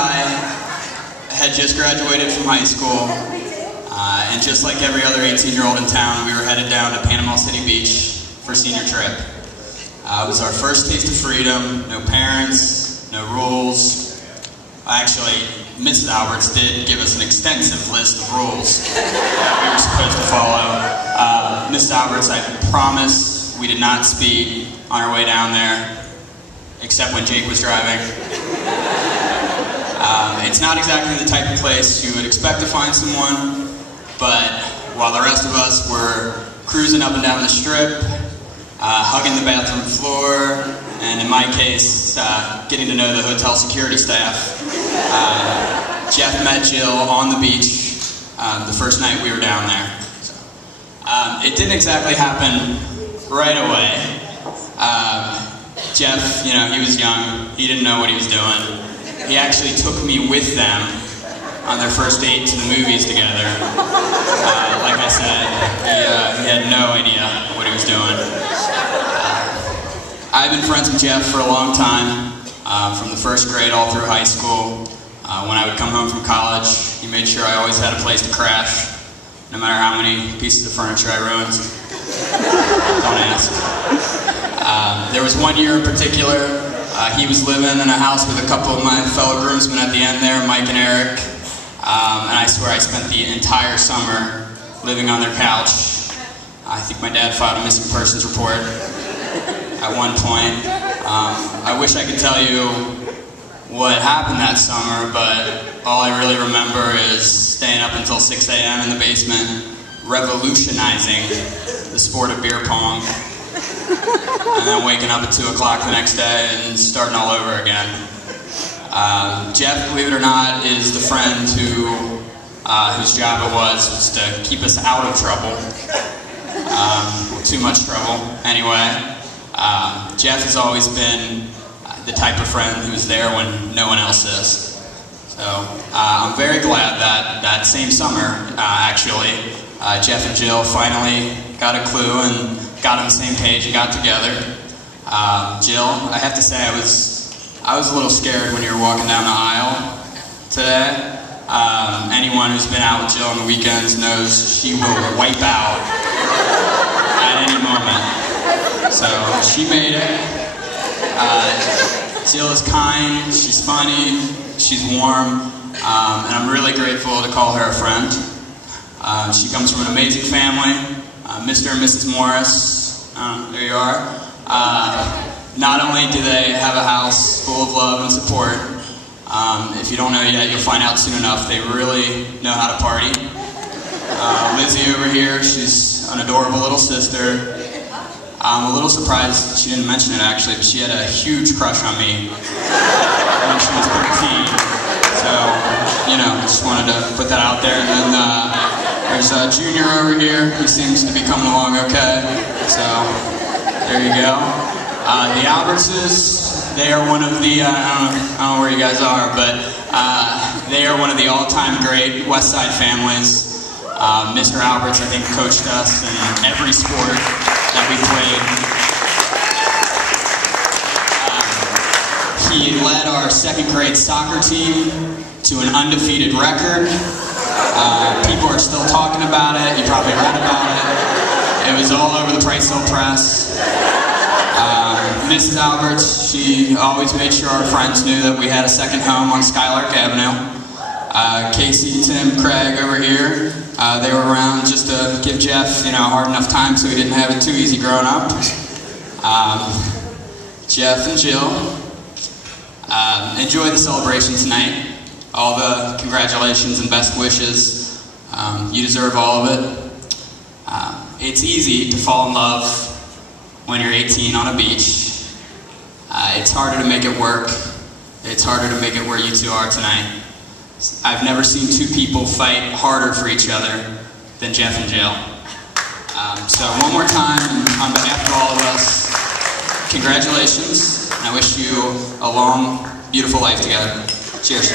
I had just graduated from high school, and just like every other 18-year-old in town, we were headed down to Panama City Beach for senior trip. It was our first taste of freedom, no parents, no rules. Actually, Mrs. Alberts did give us an extensive list of rules that we were supposed to follow. Mrs. Alberts, I promise we did not speed on our way down there, except when Jake was driving. It's not exactly the type of place you would expect to find someone, but while the rest of us were cruising up and down the strip, hugging the bathroom floor, and in my case, getting to know the hotel security staff, Jeff met Jill on the beach the first night we were down there. It didn't exactly happen right away. Jeff, you know, he was young, he didn't know what he was doing. He actually took me with them on their first date to the movies together. Like I said, he had no idea what he was doing. I've been friends with Jeff for a long time, from the first grade all through high school. When I would come home from college, he made sure I always had a place to crash, no matter how many pieces of furniture I ruined. Don't ask. There was one year in particular, he was living in a house with a couple of my fellow groomsmen at the end there, Mike and Eric, and I swear I spent the entire summer living on their couch. I think my dad filed a missing persons report at one point. I wish I could tell you what happened that summer, but all I really remember is staying up until 6 a.m. in the basement, revolutionizing the sport of beer pong, and then waking up at 2 o'clock the next day and starting all over again. Jeff, believe it or not, is the friend whose job it was to keep us out of trouble. Too much trouble, anyway. Jeff has always been the type of friend who's there when no one else is. So I'm very glad that that same summer, actually, Jeff and Jill finally got a clue and got on the same page and got together. Jill, I have to say I was a little scared when you were walking down the aisle today. Anyone who's been out with Jill on the weekends knows she will wipe out at any moment. So she made it. Jill is kind, she's funny, she's warm, and I'm really grateful to call her a friend. She comes from an amazing family. Mr. and Mrs. Morris, there you are. Not only do they have a house full of love and support, if you don't know yet, you'll find out soon enough, they really know how to party. Lizzie over here, she's an adorable little sister. I'm a little surprised she didn't mention it actually, but she had a huge crush on me when she was 13. So, you know, just wanted to put that out there. And then there's Junior over here. He seems to be coming along okay. So, there you go. The Albertses, they are one of the, I don't know where you guys are, but they are one of the all-time great West Side families. Mr. Alberts, I think, coached us in every sport that we played. He led our second grade soccer team to an undefeated record. People are still talking about it. You probably read about it. It was all over the Priceville Press. Mrs. Alberts, she always made sure our friends knew that we had a second home on Skylark Avenue. Casey, Tim, Craig over here, they were around just to give Jeff, you know, a hard enough time so he didn't have it too easy growing up. Jeff and Jill, enjoy the celebration tonight. All the congratulations and best wishes. You deserve all of it. It's easy to fall in love when you're 18 on a beach. It's harder to make it work. It's harder to make it where you two are tonight. I've never seen two people fight harder for each other than Jeff and Jill. So one more time, on behalf of all of us, congratulations. And I wish you a long, beautiful life together. Cheers.